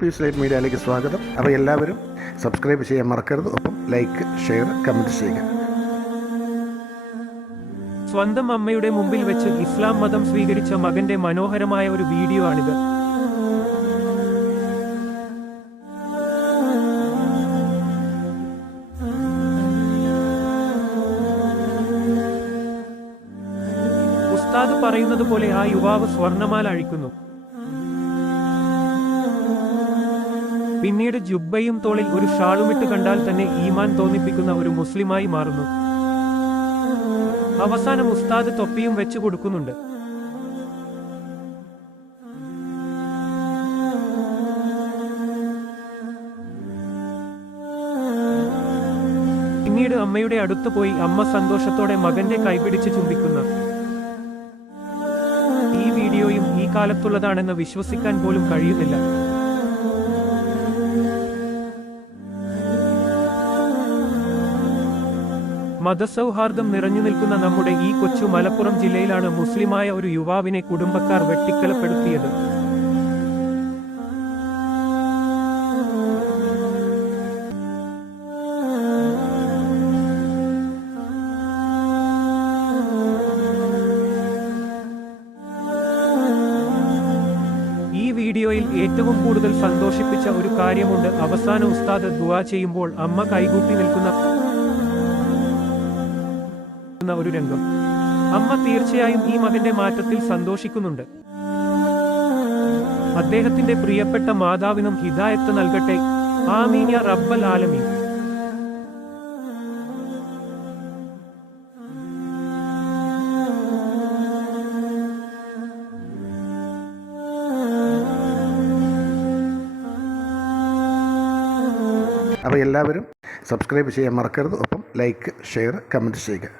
Piece light മീഡിയയിലേക്ക് സ്വാഗതം. അപ്പോൾ എല്ലാവരും സബ്സ്ക്രൈബ് ചെയ്യാൻ മറക്കരുത്. ഒപ്പം ലൈക്ക്, ഷെയർ, കമൻറ്റ് ചെയ്യുക. സ്വന്തം അമ്മയുടെ മുമ്പിൽ വെച്ച് ഇസ്ലാം മതം സ്വീകരിച്ച മകന്റെ മനോഹരമായ ഒരു വീഡിയോ ആണിത്. ഉസ്താദ് പറയുന്നത് പോലെ ആ യുവാവ് സ്വർണമാല അഴിക്കുന്നു. പിന്നീട് ജുബ്ബയും തോളിൽ ഒരു ഷാളുമിട്ട് കണ്ടാൽ തന്നെ ഈമാൻ തോന്നിപ്പിക്കുന്ന ഒരു മുസ്ലിമായി മാറുന്നു. അവസാനം ഉസ്താദ് തൊപ്പിയും വെച്ചു കൊടുക്കുന്നുണ്ട്. പിന്നീട് അമ്മയുടെ അടുത്ത് പോയി അമ്മ സന്തോഷത്തോടെ മകന്റെ കൈപിടിച്ച് ചുംബിക്കുന്ന ഈ വീഡിയോയും ഈ കാലത്തുള്ളതാണെന്ന് വിശ്വസിക്കാൻ പോലും കഴിയുന്നില്ല. മതസൗഹാർദ്ദം നിറഞ്ഞു നിൽക്കുന്ന നമ്മുടെ ഈ കൊച്ചു മലപ്പുറം ജില്ലയിലാണ് മുസ്ലിമായ ഒരു യുവാവിനെ കുടുംബക്കാർ വെട്ടിക്കൊലപ്പെടുത്തിയത്. ഈ വീഡിയോയിൽ ഏറ്റവും കൂടുതൽ സന്തോഷിപ്പിച്ച ഒരു കാര്യമുണ്ട്. അവസാന ഉസ്താദ് ദുആ ചെയ്യുമ്പോൾ അമ്മ കൈകൂപ്പി നിൽക്കുന്ന ഒരു രംഗം. അമ്മ തീർച്ചയായും ഈ മകന്റെ മാറ്റത്തിൽ സന്തോഷിക്കുന്നുണ്ട്. അദ്ദേഹത്തിന്റെ പ്രിയപ്പെട്ട മാതാവിനും ഹിദായത്ത് നൽകട്ടെ. ആമീൻ യാ റബ്ബൽ ആലമീൻ. അപ്പോൾ എല്ലാവരും സബ്സ്ക്രൈബ് ചെയ്യാൻ മറക്കരുത്. ഒപ്പം ലൈക്ക്, ഷെയർ, കമൻറ്റ് ചെയ്യുക.